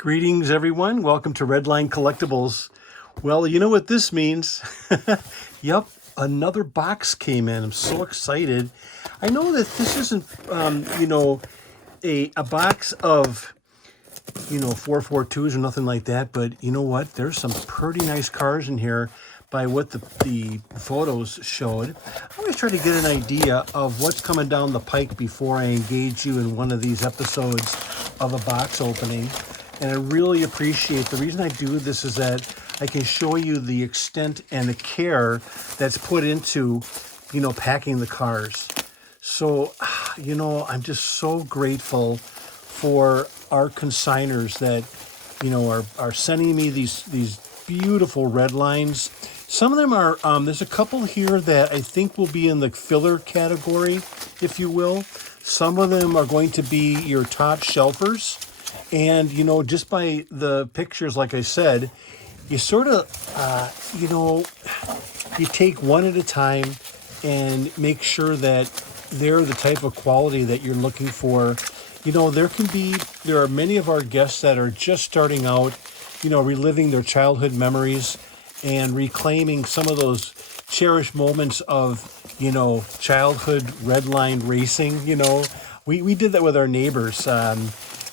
Greetings, everyone. Welcome to Redline Collectibles. Well, you know what this means. Yep, another box came in. I'm so excited. I know that this isn't, a box of, 442s or nothing like that, but you know what? There's some pretty nice cars in here by what the photos showed. I always try to get an idea of what's coming down the pike before I engage you in one of these episodes of a box opening. And I really appreciate, the reason I do this is that I can show you the extent and the care that's put into, packing the cars. So, I'm just so grateful for our consigners that, are sending me these beautiful red lines. Some of them are, there's a couple here that I think will be in the filler category, if you will. Some of them are going to be your top shelfers. And, just by the pictures, like I said, you sort of, you take one at a time and make sure that they're the type of quality that you're looking for. There are many of our guests that are just starting out, reliving their childhood memories and reclaiming some of those cherished moments of, childhood redline racing. We did that with our neighbors.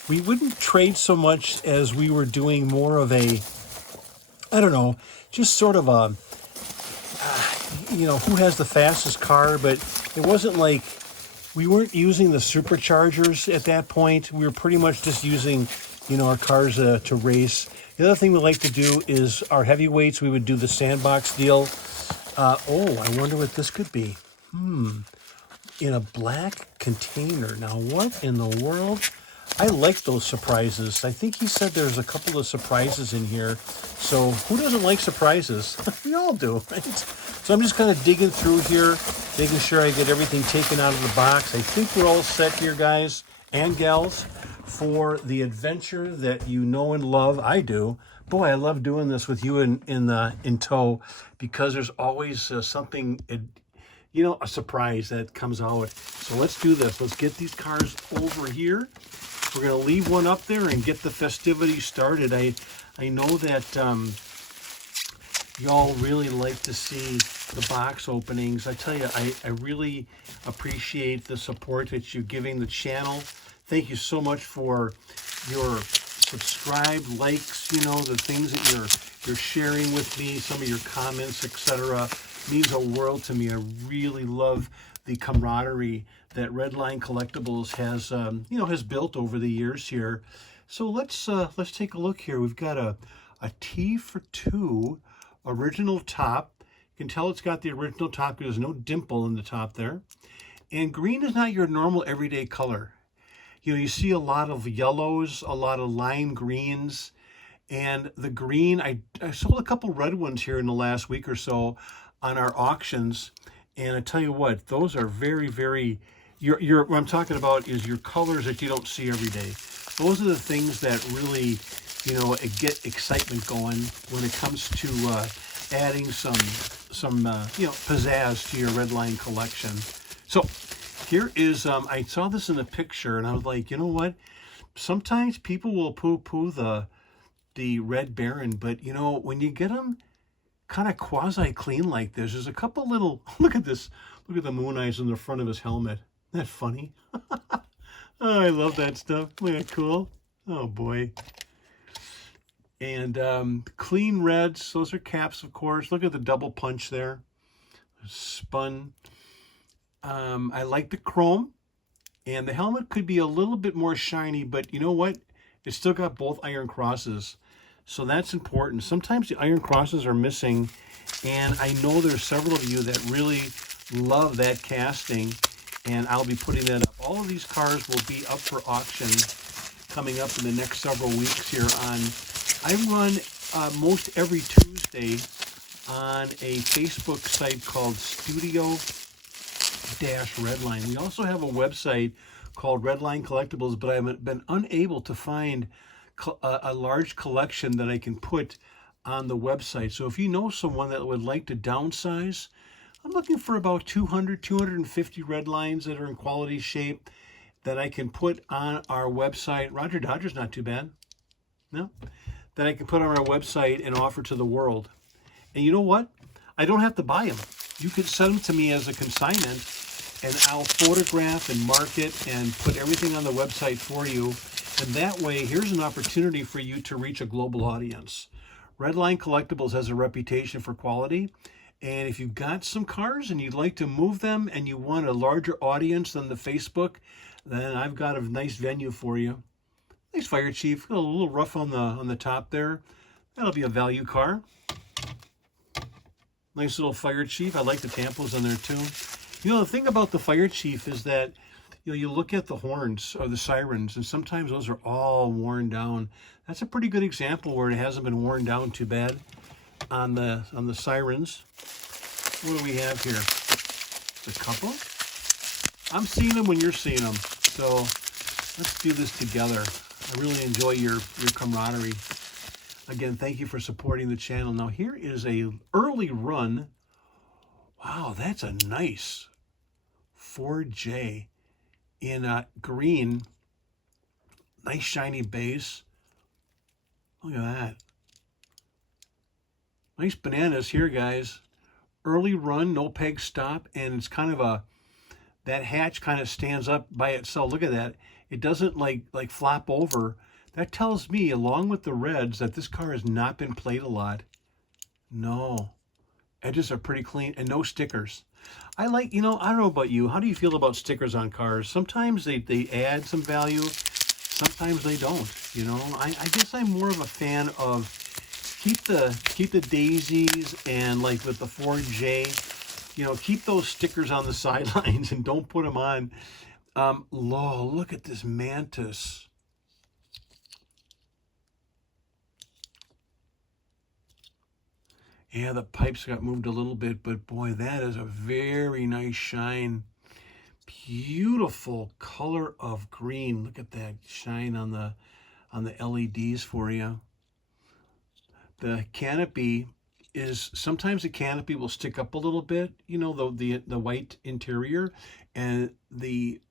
We wouldn't trade so much as we were doing more of a, just sort of a, who has the fastest car, but it wasn't like, we weren't using the superchargers at that point. We were pretty much just using, our cars to race. The other thing we like to do is our heavyweights. We would do the sandbox deal. I wonder what this could be. In a black container. Now, what in the world? I like those surprises. I think he said there's a couple of surprises in here. So who doesn't like surprises? We all do, right? So I'm just kind of digging through here, making sure I get everything taken out of the box. I think we're all set here, guys and gals, for the adventure that you know and love. I do. Boy, I love doing this with you in tow, because there's always something, a surprise that comes out. So let's do this. Let's get these cars over here. We're going to leave one up there and get the festivities started. I know that y'all really like to see the box openings. I tell you, I really appreciate the support that you're giving the channel. Thank you so much for your subscribe, likes, the things that you're sharing with me, some of your comments, etc. Means a world to me. I really love the camaraderie that Redline Collectibles has built over the years here. So let's take a look here. We've got a T for 2 original top. You can tell it's got the original top because there's no dimple in the top there. And green is not your normal everyday color. You see a lot of yellows, a lot of lime greens, and the green. I sold a couple red ones here in the last week or so on our auctions. And I tell you what, those are very, very, what I'm talking about is your colors that you don't see every day. Those are the things that really, get excitement going when it comes to adding some pizzazz to your Redline collection. So here is, I saw this in a picture and I was like, you know what? Sometimes people will poo-poo the Red Baron, but when you get them kind of quasi-clean like this, there's a couple little, look at this, look at the moon eyes on the front of his helmet. Isn't that funny? Oh, I love that stuff. Isn't that cool? Oh boy. And clean reds, those are caps, of course. Look at the double punch there. Spun. I like the chrome. And the helmet could be a little bit more shiny, but you know what? It's still got both iron crosses. So that's important. Sometimes the iron crosses are missing, and I know there's several of you that really love that casting, and I'll be putting that up. All of these cars will be up for auction coming up in the next several weeks here on, I run most every Tuesday on a Facebook site called Studio-Redline. We also have a website called Redline Collectibles, but I've been unable to find a large collection that I can put on the website. So if you know someone that would like to downsize, I'm looking for about 200, 250 red lines that are in quality shape that I can put on our website. Roger Dodger's not too bad. No, that I can put on our website and offer to the world. And you know what? I don't have to buy them. You can send them to me as a consignment, and I'll photograph and mark it and put everything on the website for you. And that way, here's an opportunity for you to reach a global audience. Redline Collectibles has a reputation for quality. And if you've got some cars and you'd like to move them and you want a larger audience than the Facebook, then I've got a nice venue for you. Nice Fire Chief, a little rough on the top there. That'll be a value car. Nice little Fire Chief. I like the tampos on there too. You know, the thing about the Fire Chief is that, you know, you look at the horns or the sirens, and sometimes those are all worn down. That's a pretty good example where it hasn't been worn down too bad on the sirens. What do we have here? A couple. I'm seeing them when you're seeing them. So let's do this together. I really enjoy your camaraderie. Again, thank you for supporting the channel. Now here is a early run. Wow, that's a nice 4J in green. Nice shiny base. Look at that. Nice bananas here, guys. Early run, no peg stop, and it's kind of that hatch kind of stands up by itself. Look at that. It doesn't like flop over. That tells me, along with the reds, that this car has not been played a lot. No. Edges are pretty clean and no stickers. I like, you know, I don't know about you. How do you feel about stickers on cars? Sometimes they add some value. Sometimes they don't, you know. I guess I'm more of a fan of keep the daisies, and like with the 4J, you know, keep those stickers on the sidelines and don't put them on. Look at this Mantis. Yeah, the pipes got moved a little bit, but boy, that is a very nice shine. Beautiful color of green. Look at that shine on the LEDs for you. The canopy is, sometimes the canopy will stick up a little bit, you know, the white interior, and the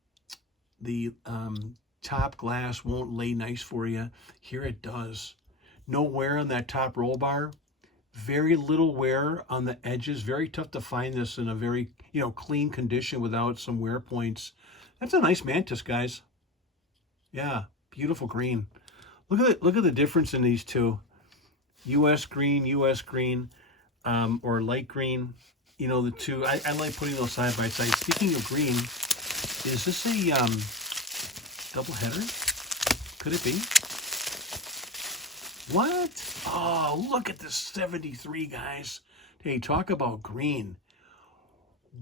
top glass won't lay nice for you. Here it does. No wear on that top roll bar. Very little wear on the edges. Very tough to find this in a very, you know, clean condition without some wear points. That's a nice Mantis, guys. Yeah, beautiful green. Look at it. Look at the difference in these two. U.S. green, or light green. You know, the two. I like putting those side by side. Speaking of green, is this a double header? Could it be? What? Oh, look at this 73, guys. Hey, talk about green.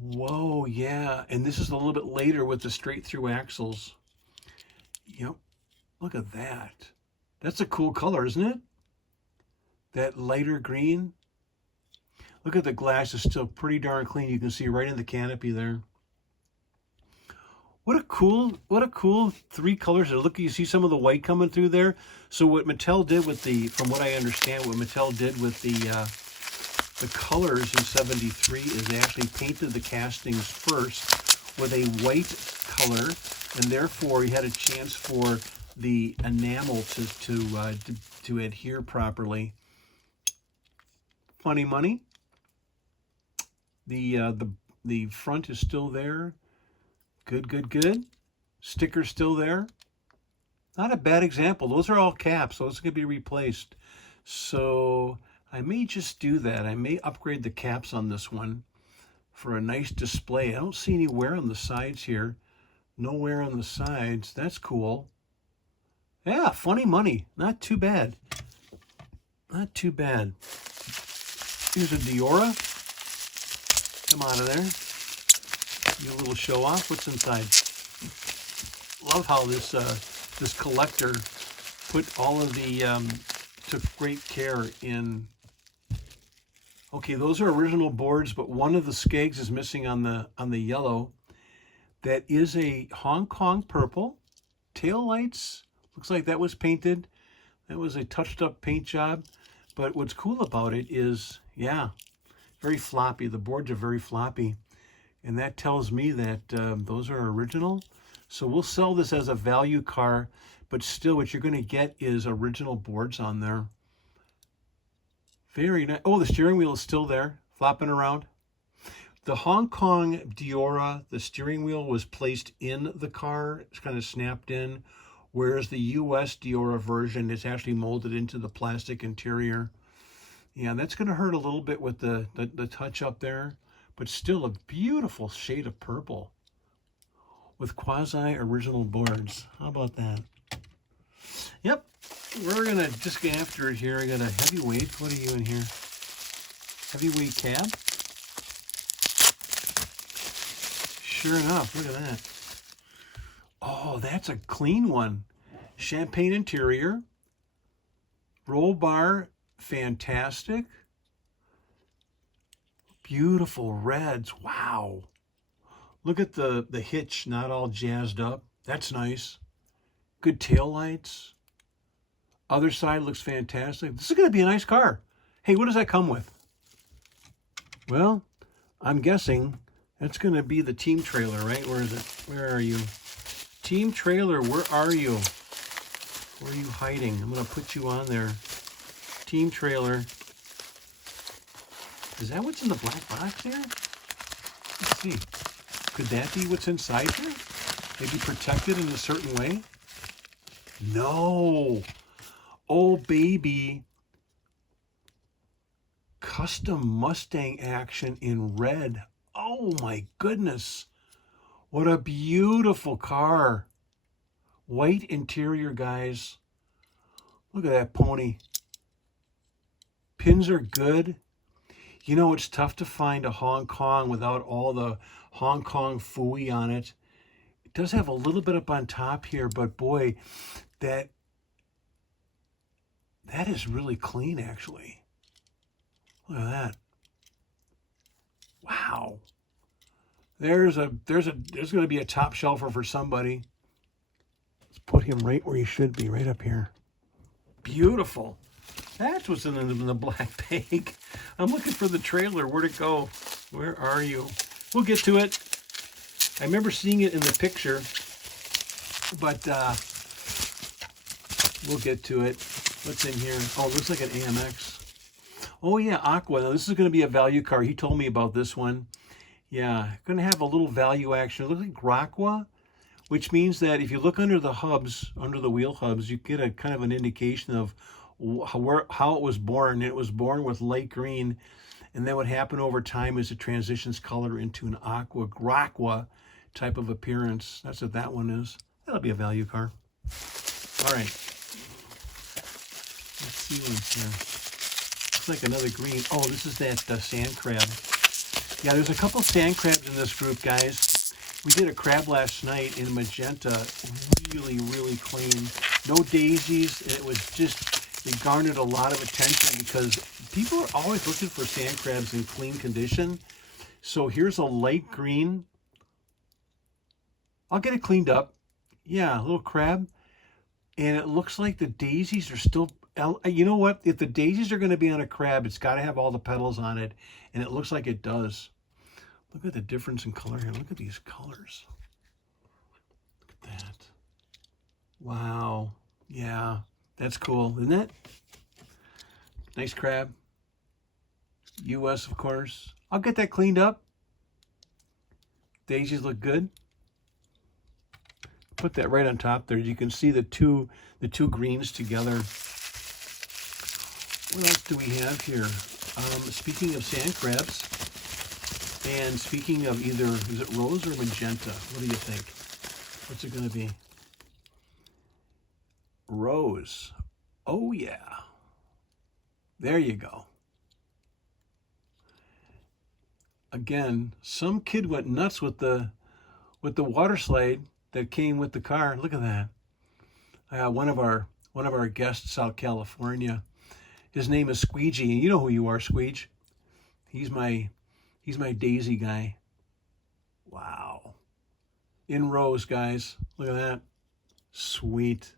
Whoa, yeah. And this is a little bit later with the straight through axles. Yep. Look at that. That's a cool color, isn't it? That lighter green. Look at the glass, is still pretty darn clean. You can see right in the canopy there. What a cool three colors. Look, you see some of the white coming through there. So what Mattel did with from what I understand, what Mattel did with the colors in 73 is they actually painted the castings first with a white color, and therefore you had a chance for the enamel to adhere properly. Funny money. The front is still there. Good. Sticker's still there. Not a bad example. Those are all caps. Those can be replaced. So I may just do that. I may upgrade the caps on this one for a nice display. I don't see any wear on the sides here. No wear on the sides. That's cool. Yeah, funny money. Not too bad. Not too bad. Here's a Diora. Come out of there. You little show off. What's inside? Love how this collector put all of the took great care in. Okay, those are original boards, but one of the skegs is missing on the yellow. That is a Hong Kong purple. Tail lights. Looks like that was painted. That was a touched up paint job. But what's cool about it is, yeah, very floppy. The boards are very floppy. And that tells me that those are original. So we'll sell this as a value car. but still what you're going to get is original boards on there. Very nice. Oh, the steering wheel is still there, flopping around. The Hong Kong Diora, the steering wheel was placed in the car. It's kind of snapped in, whereas the US Diora version is actually molded into the plastic interior. Yeah, that's going to hurt a little bit with the touch up there, but still a beautiful shade of purple with quasi-original boards. How about that? Yep, we're going to just get after it here. I got a heavyweight. What are you in here? Heavyweight cab? Sure enough, look at that. Oh, that's a clean one. Champagne interior. Roll bar, fantastic. Beautiful reds. Wow. Look at the hitch, not all jazzed up. That's nice. Good tail lights. Other side looks fantastic. This is going to be a nice car. Hey, what does that come with? Well, I'm guessing that's going to be the team trailer, right? Where is it? Where are you? Team trailer, where are you? Where are you hiding? I'm going to put you on there. Team trailer. Is that what's in the black box there? Let's see. Could that be what's inside here? Maybe protected in a certain way? No. Oh, baby. Custom Mustang action in red. Oh, my goodness. What a beautiful car. White interior, guys. Look at that pony. Pins are good. You know, it's tough to find a Hong Kong without all the Hong Kong phooey on it. It does have a little bit up on top here, but boy, that is really clean, actually. Look at that. Wow. There's going to be a top shelfer for somebody. Let's put him right where he should be, right up here. Beautiful. That's what's in the black bag. I'm looking for the trailer. Where'd it go? Where are you? We'll get to it. I remember seeing it in the picture, but we'll get to it. What's in here? Oh, it looks like an AMX. Oh, yeah, Aqua. Now, this is going to be a value car. He told me about this one. Yeah, going to have a little value action. It looks like Aqua, which means that if you look under the hubs, under the wheel hubs, you get a kind of an indication of how it was born. It was born with light green, and then what happened over time is it transitions color into an aqua type of appearance. That's what that one is. That'll be a value car. All right. Let's see what's here. Looks like another green. Oh, this is that sand crab. Yeah, there's a couple sand crabs in this group, guys. We did a crab last night in magenta. Really, really clean. No daisies. It was just... It garnered a lot of attention because people are always looking for sand crabs in clean condition. So here's a light green. I'll get it cleaned up. Yeah, a little crab. And it looks like the daisies are still... You know what? If the daisies are going to be on a crab, it's got to have all the petals on it. And it looks like it does. Look at the difference in color here. Look at these colors. Look at that. Wow. Yeah. That's cool, isn't it? Nice crab. US, of course. I'll get that cleaned up. Daisies look good. Put that right on top there. You can see the two greens together. What else do we have here? Speaking of sand crabs, and speaking of either, is it rose or magenta? What do you think? What's it going to be? Rose. Oh yeah. There you go. Again, some kid went nuts with the water slide that came with the car. Look at that. One of our guests out California. His name is Squeegee, and you know who you are, Squeege. He's my Daisy guy. Wow. In rose, guys. Look at that. Sweet.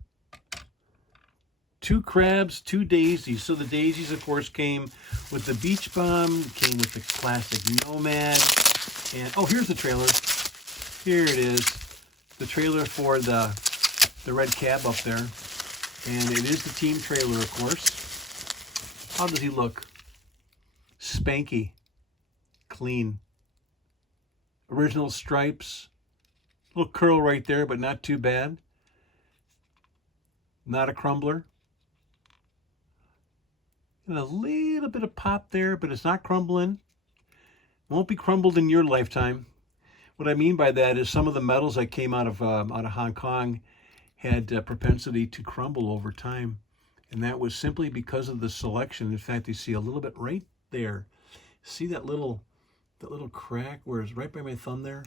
2 crabs, 2 daisies. So the daisies, of course, came with the Beach Bum, came with the classic Nomad, and oh, here's the trailer. Here it is, the trailer for the the red cab up there. And it is the team trailer, of course. How does he look? Spanky. Clean. Original stripes. Little curl right there, but not too bad. Not a crumbler. And a little bit of pop there, but it's not crumbling. Won't be crumbled in your lifetime. What I mean by that is some of the metals that came out of Hong Kong had propensity to crumble over time. And that was simply because of the selection. In fact, you see a little bit right there. See that little crack where it's right by my thumb there?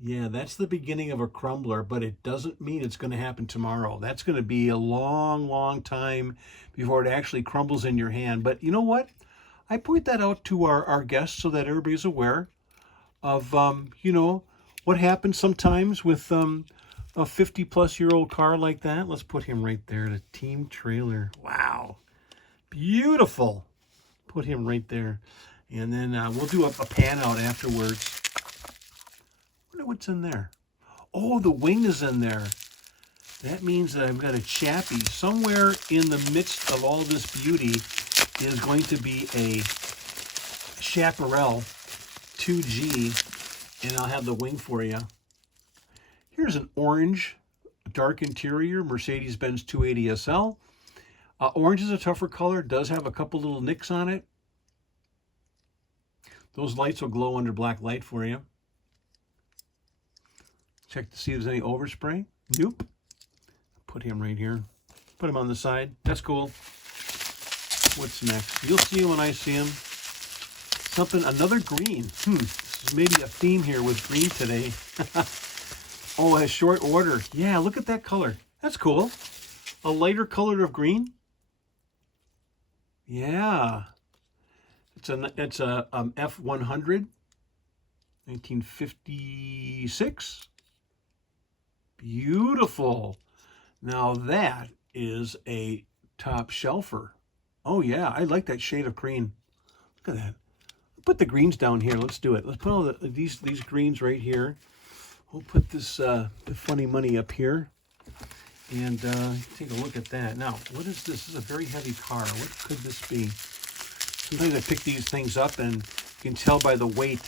Yeah, that's the beginning of a crumbler, but it doesn't mean it's going to happen tomorrow. That's going to be a long, long time before it actually crumbles in your hand. But you know what? I point that out to our guests so that everybody's aware of, what happens sometimes with a 50-plus-year-old car like that. Let's put him right there, the team trailer. Wow. Beautiful. Put him right there. And then we'll do a pan out afterwards. I wonder what's in there. Oh, the wing is in there. That means that I've got a chappie. Somewhere in the midst of all this beauty is going to be a Chaparral 2G, and I'll have the wing for you. Here's an orange, dark interior, Mercedes-Benz 280 SL. Orange is a tougher color. Does have a couple little nicks on it. Those lights will glow under black light for you. Check to see if there's any overspray. Nope. Put him right here. Put him on the side. That's cool. What's next? You'll see when I see him. Another green. This is maybe a theme here with green today. Oh, it has short order. Yeah, look at that color. That's cool. A lighter color of green. Yeah. It's a F100, 1956. Beautiful. Now that is a top shelfer. Oh yeah, I like that shade of green. Look at that. Put the greens down here. Let's do it. Let's put all these greens right here. We'll put this the funny money up here. And take a look at that. Now, what is this? This is a very heavy car. What could this be? Sometimes I pick these things up and you can tell by the weight.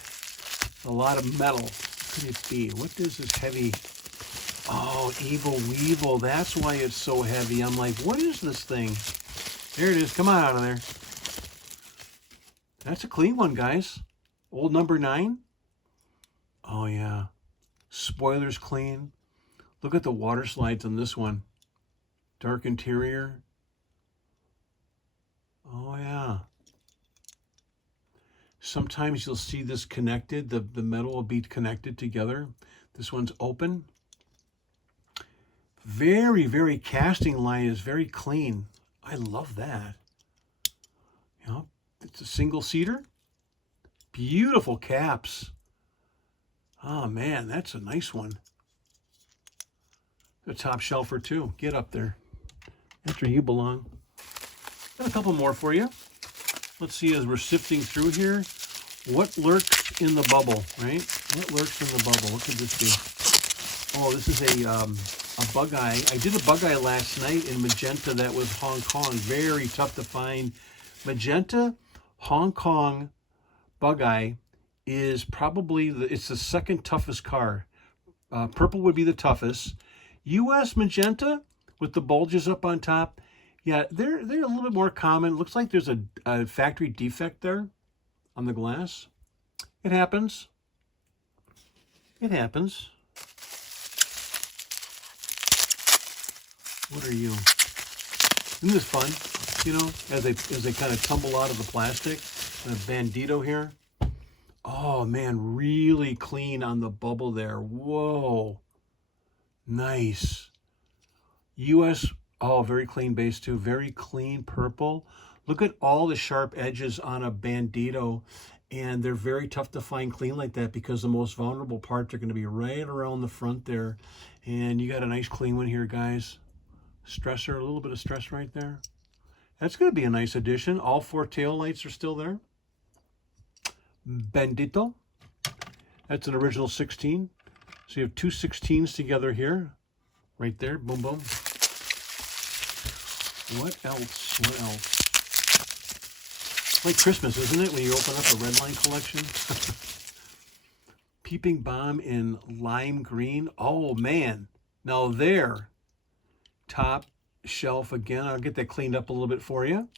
A lot of metal. What could it be? What is this heavy? Oh, Evil Weevil. That's why it's so heavy. I'm like, what is this thing? There it is. Come on out of there. That's a clean one, guys. Old number 9. Oh, yeah. Spoiler's clean. Look at the water slides on this one. Dark interior. Oh, yeah. Sometimes you'll see this connected. The metal will be connected together. This one's open. Very, very casting line is very clean. I love that. You know, it's a single seater. Beautiful caps. Oh, man, that's a nice one. The top shelfer too. Get up there. That's where you belong. Got a couple more for you. Let's see as we're sifting through here. What lurks in the bubble, right? What lurks in the bubble? What could this be? Oh, this is a bug eye. I did a bug eye last night in magenta that was Hong Kong. Very tough to find. Magenta, Hong Kong bug eye is probably it's the second toughest car. Purple would be the toughest. U.S. magenta with the bulges up on top, yeah, they're a little bit more common. Looks like there's a factory defect there on the glass. It happens. It happens. What are you? Isn't this fun? You know, as they kind of tumble out of the plastic. A Bandido here. Oh man, really clean on the bubble there. Whoa. Nice. U.S. Oh, very clean base too. Very clean purple. Look at all the sharp edges on a Bandido. And they're very tough to find clean like that because the most vulnerable parts are going to be right around the front there. And you got a nice clean one here, guys. Stressor, a little bit of stress right there. That's going to be a nice addition. All 4 tail lights are still there. Bandido. That's an original 16. So you have 2 16s together here. right there. Boom, boom. What else? What else? Like Christmas, isn't it, when you open up a Redline collection? Peeping Bomb in lime green. Oh, man. Now there. Top shelf again. I'll get that cleaned up a little bit for you.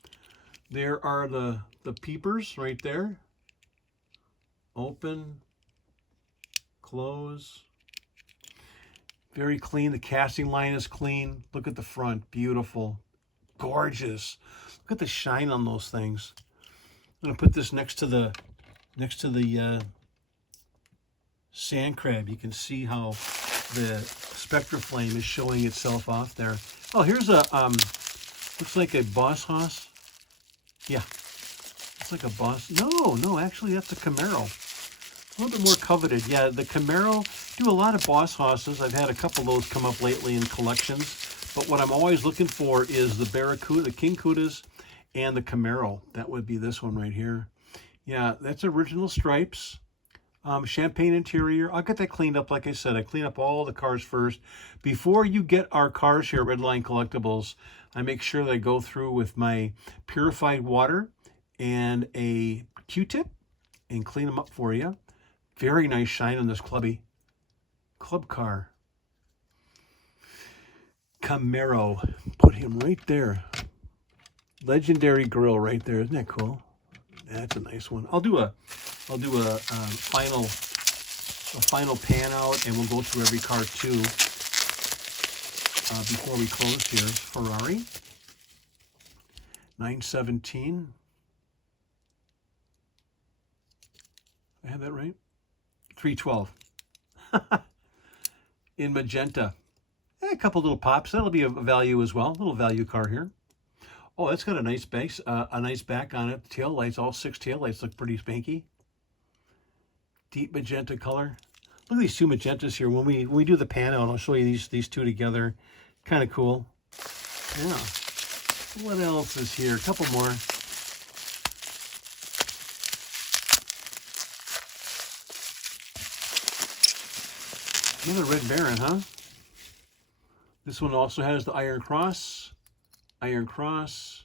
There are the peepers right there. Open. Close. Very clean. The casting line is clean. Look at the front. Beautiful. Gorgeous. Look at the shine on those things. I'm going to put this next to the sand crab. You can see how the spectra flame is showing itself off there. Oh, here's a looks like a Boss Hoss. Yeah, it's like a Boss. No, actually that's a Camaro. A little bit more coveted. Yeah, the Camaro. Do a lot of Boss Hosses. I've had a couple of those come up lately in collections. But what I'm always looking for is the Barracuda, the King Kudas, and the Camaro. That would be this one right here. Yeah, that's original stripes. Champagne interior. I'll get that cleaned up. Like I said, I clean up all the cars first. Before you get our cars here at Redline Collectibles, I make sure that I go through with my purified water and a Q-tip and clean them up for you. Very nice shine on this club car. Camaro. Put him right there. Legendary grill right there. Isn't that cool? That's a nice one. I'll do a final pan out, and we'll go through every car too before we close here. Ferrari 917. I have that right? 312. In magenta. A couple little pops. That'll be a value as well. A little value car here. Oh, that's got a nice base, a nice back on it. Tail lights, all 6 tail lights look pretty spanky. Deep magenta color. Look at these 2 magentas here. When we do the pan out, I'll show you these 2 together. Kind of cool. Yeah. What else is here? A couple more. Another Red Baron, huh? This one also has the Iron Cross. Iron Cross.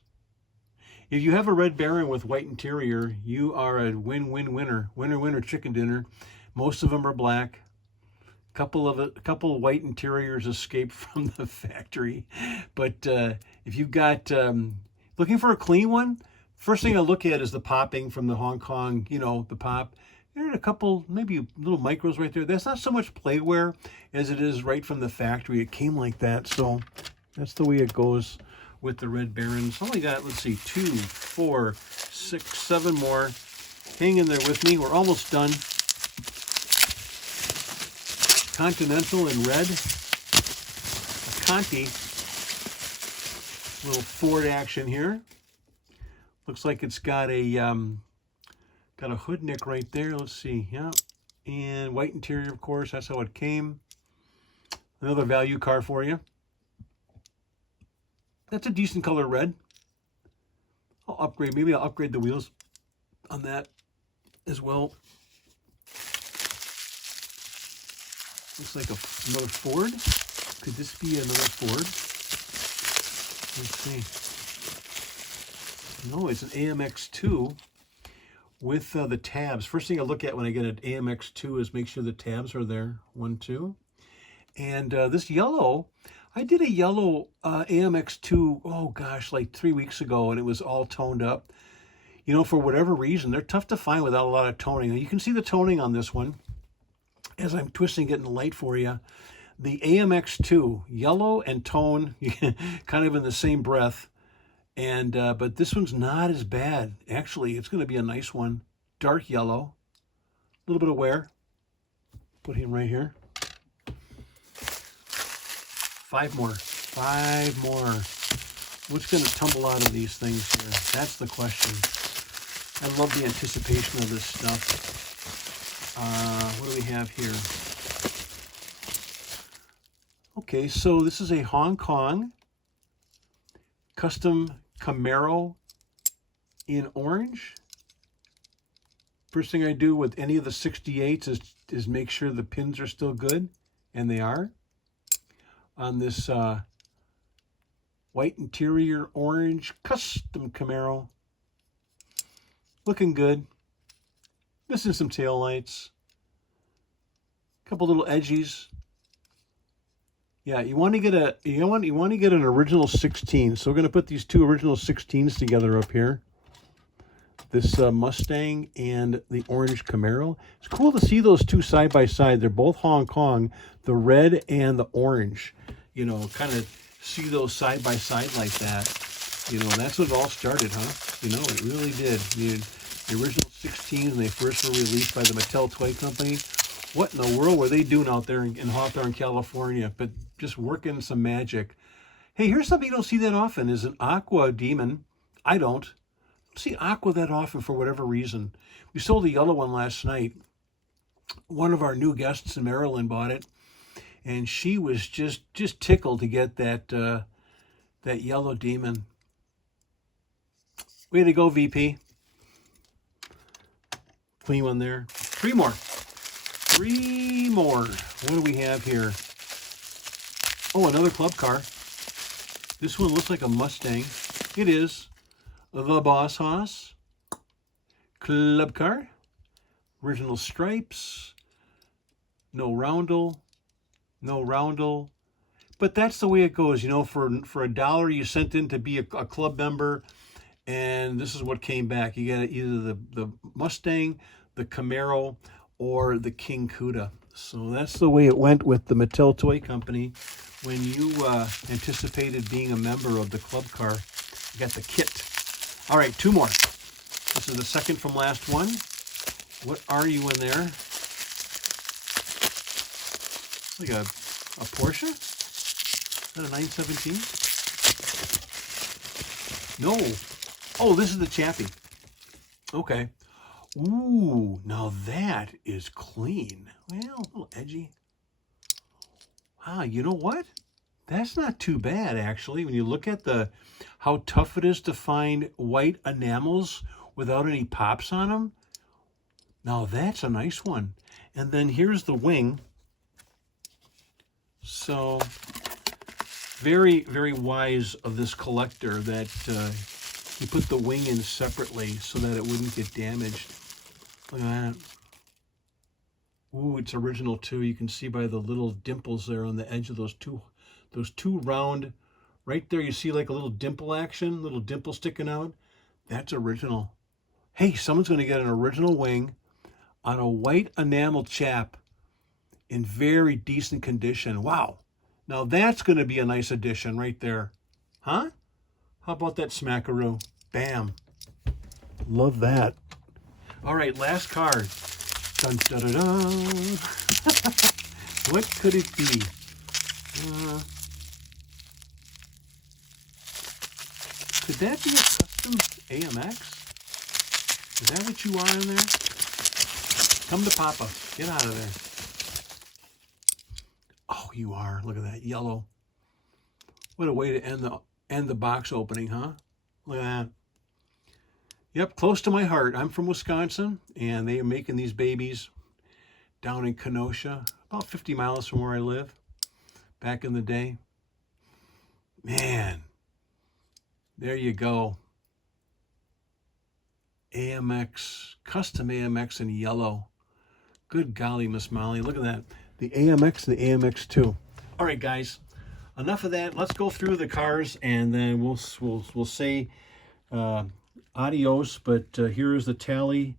If you have a Red Baron with white interior, you are a winner. Winner chicken dinner. Most of them are black. A couple of white interiors escaped from the factory. But if you've got looking for a clean one, first thing I look at is the popping from the Hong Kong. You know, the pop. There are a couple, maybe little micros right there. That's not so much playwear as it is right from the factory. It came like that, so that's the way it goes with the Red Barons. Only got, let's see, 2, 4, 6, 7 more. Hang in there with me. We're almost done. Continental in red. Conti. Little Ford action here. Looks like it's got a hood neck right there. Let's see. Yeah. And white interior, of course. That's how it came. Another value car for you. That's a decent color red. I'll upgrade. Maybe I'll upgrade the wheels on that as well. Looks like another Ford. Could this be another Ford? Let's see. No, it's an AMX2 with the tabs. First thing I look at when I get an AMX2 is make sure the tabs are there. 1, 2. And this yellow, I did a yellow AMX2, oh gosh, like 3 weeks ago, and it was all toned up. You know, for whatever reason, they're tough to find without a lot of toning. Now, you can see the toning on this one as I'm twisting, getting the light for you. The AMX2, yellow and tone, kind of in the same breath. And but this one's not as bad. Actually, it's going to be a nice one. Dark yellow, a little bit of wear. Put him right here. 5 more. 5 more. What's going to tumble out of these things here? That's the question. I love the anticipation of this stuff. What do we have here? Okay, so this is a Hong Kong custom Camaro in orange. First thing I do with any of the 68s is make sure the pins are still good, and they are. on this white interior, orange custom Camaro. Looking good. Missing some tail lights. Couple little edgies. Yeah, you want to get an original 16. So we're going to put these two original 16s together up here. This Mustang and the orange Camaro. It's cool to see those two side by side. They're both Hong Kong, the red and the orange. You know, kind of see those side by side like that. You know, that's what it all started, huh? You know, it really did. The original 16s, when they first were released by the Mattel Toy Company. What in the world were they doing out there in Hawthorne, California? But just working some magic. Hey, here's something you don't see that often, is an Aqua Demon. I don't see Aqua that often for whatever reason. We sold a yellow one last night. One of our new guests in Maryland bought it, and she was just tickled to get that that yellow Demon. Way to go, VP. Clean one there. Three more. What do we have here? Oh, another club car. This one looks like a Mustang. It is the Boss Hoss club car. Original stripes. No roundel. No roundel. But that's the way it goes. You know, for $1 you sent in to be a club member, and this is what came back. You get either the Mustang, the Camaro, or the King Cuda. So that's the way it went with the Mattel Toy Company. When you anticipated being a member of the club car, you got the kit. All right, two more. This is the second from last one. What are you in there? Like a Porsche? Is that a 917? No. Oh, this is the Chappie. Okay. Ooh, now that is clean. Well, a little edgy. Wow, you know what? That's not too bad, actually. When you look at how tough it is to find white enamels without any pops on them. Now that's a nice one. And then here's the wing. So very, very wise of this collector that he put the wing in separately so that it wouldn't get damaged. Look at that. Ooh, it's original too. You can see by the little dimples there on the edge of those two round, right there you see like a little dimple action, little dimple sticking out. That's original. Hey, someone's going to get an original wing on a white enamel chap in very decent condition. Wow. Now that's going to be a nice addition right there. Huh? How about that smackaroo? Bam. Love that. All right, last card. Dun, dun, dun, dun. What could it be? Could that be a custom AMX? Is that what you are in there? Come to Papa. Get out of there. Oh, you are. Look at that yellow. What a way to end the box opening, huh? Look at that. Yep, close to my heart. I'm from Wisconsin, and they are making these babies down in Kenosha, about 50 miles from where I live, back in the day. Man, there you go. AMX, custom AMX in yellow. Good golly, Miss Molly. Look at that. The AMX and the AMX2. All right, guys, enough of that. Let's go through the cars, and then we'll say adios. But here is the tally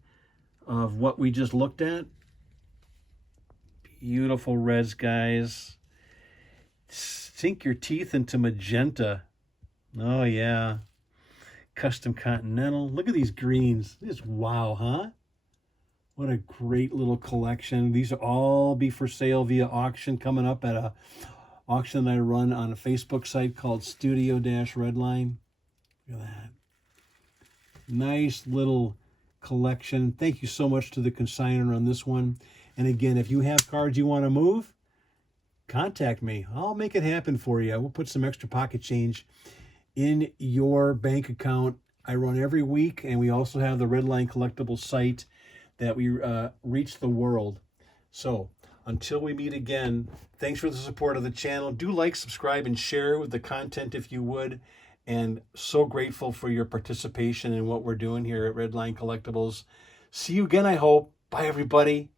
of what we just looked at. Beautiful reds, guys. Sink your teeth into magenta. Oh, yeah. Custom Continental. Look at these greens. Just wow, huh? What a great little collection. These will all be for sale via auction coming up at a auction I run on a Facebook site called Studio-Redline. Look at that. Nice little collection. Thank you so much to the consignor on this one. And again, if you have cards you want to move, contact me. I'll make it happen for you. We'll put some extra pocket change in your bank account. I run every week, and we also have the Redline collectible site that we reach the world. So Until we meet again, thanks for the support of the channel. Do like, subscribe, and share with the content if you would. And so grateful for your participation in what we're doing here at Redline Collectibles. See you again, I hope. Bye, everybody.